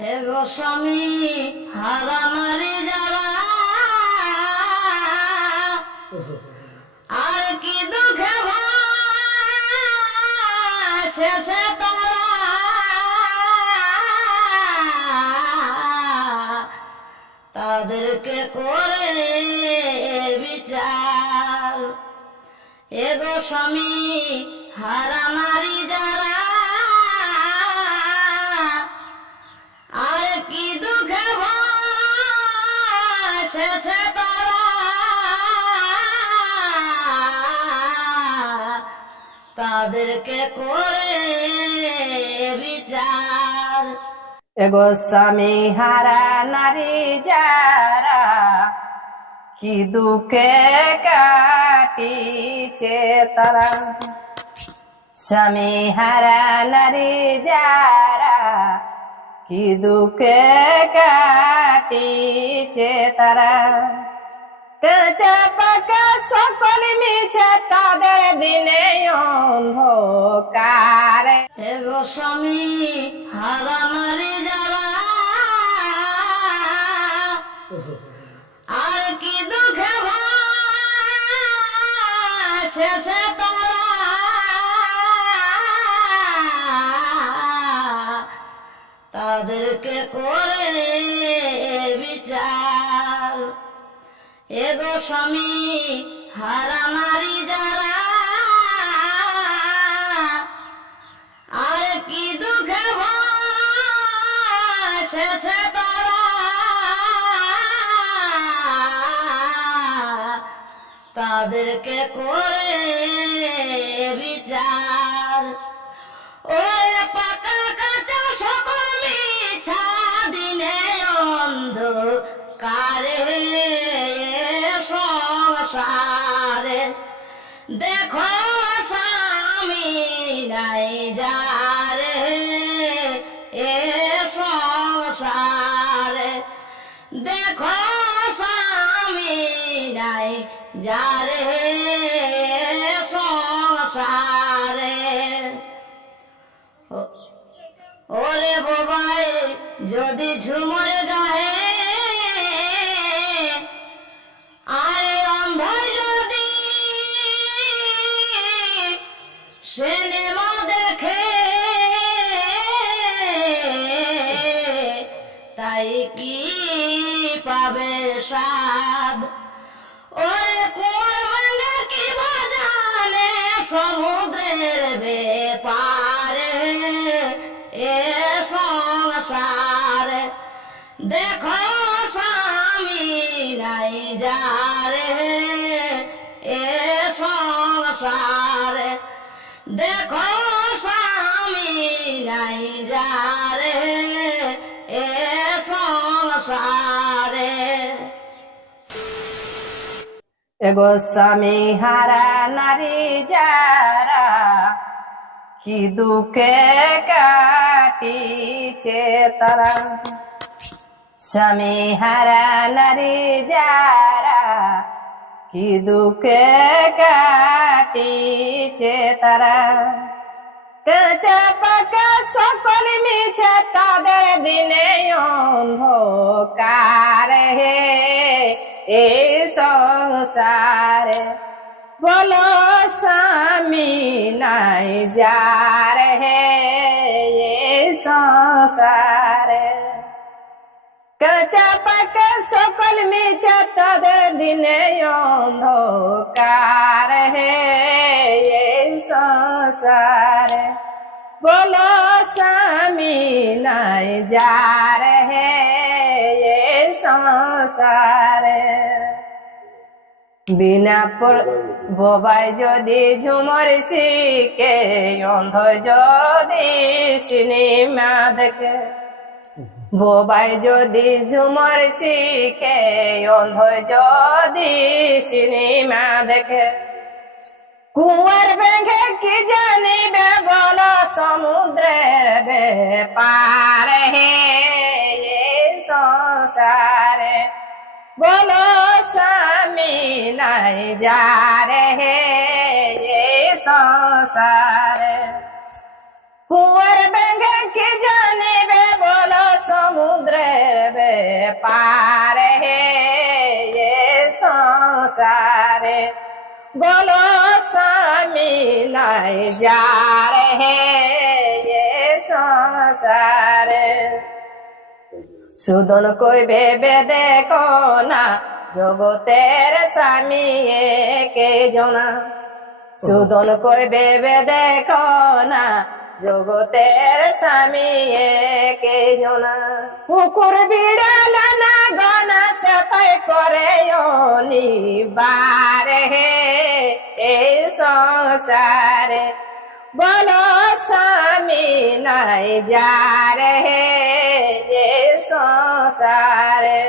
হে গোস্বামী হারামারি যারা, আর কি দুঃখে তারা? তাদেরকে করে বিচার। এ গোস্বামী হারামারি যারা শেষে তারা তাদেরকে করে বিচার। এগো স্বামী হারা নারী যারা, কি দুঃখে কাটিছে তারা? স্বামী হারা নারী যারা কি দুঃখে কাটিছে তারা? কাঁচা পাকা সকল মিছে তাদের দিনে অন্ধকার। হে গোস্বামী হারামারি যারা, আর কি দুঃখে শেষে তাদেরকে করে বিচার। এ গোস্বামী হারামারি যারা, আর কি দুঃখে শেষে তারা। তাদেরকে করে বিচার। কারে সংসারে দেখো স্বামী নাই যারে। এ সংসারে দেখো স্বামী নাই যারে। সংসারে ওরে বাবাই, যদি ঝুমর গায়ে কি পাবে স্বাদ ওরে কুয়ার ভাঙা কি বাজানে সমুদ্রের বেপারে? এ সংসারে দেখো স্বামী নাই যারে। এ সংসারে দেখো স্বামী নাই যারে সংসারে। এগো স্বামী হারা নারী যারা, কি দুঃখে কাটিছে তারা? স্বামী হারা নারী যারা, কি দুঃখে কাটিছে তারা? কাঁচা পাকে সকল মিছে তাদের দিনে অন্ধকার হে। এই সংসারে বলো স্বামী নাই যার হে। সংসারে কাঁচা পাকা সকল মিছে তাদের দিনে অন্ধকার হে এই সংসারে বলো স্বামী নাই যার হে এই সংসারে বিনা পর- বোবাই যদি ঝুমর শিখে অন্ধ যদি সিনেমা দেখে বোবাই যদি ঝুমর শিখে, অন্ধ যদি সিনেমা দেখে। কুয়ার ব্যাংকে কি জানিবে বল সমুদ্রের বেপার হে সংসারে। বলো স্বামী নাই যারে হে সংসারে। কুয়ার ব্যাংকে কি জানিবে বলো সম পারে হে সংসারে। বলো স্বামী নাই যার হে সংসারে। সুদন কইবে বেদে না জগতের স্বামী কে জনা। সুদন কইবে বেদে না জগতের স্বামী কে জনা। কুকুর বিড়াল না গনা, সাপাই করে বারে হে এই সংসারে। বলো স্বামী নাই যারে হে এ সংসারে।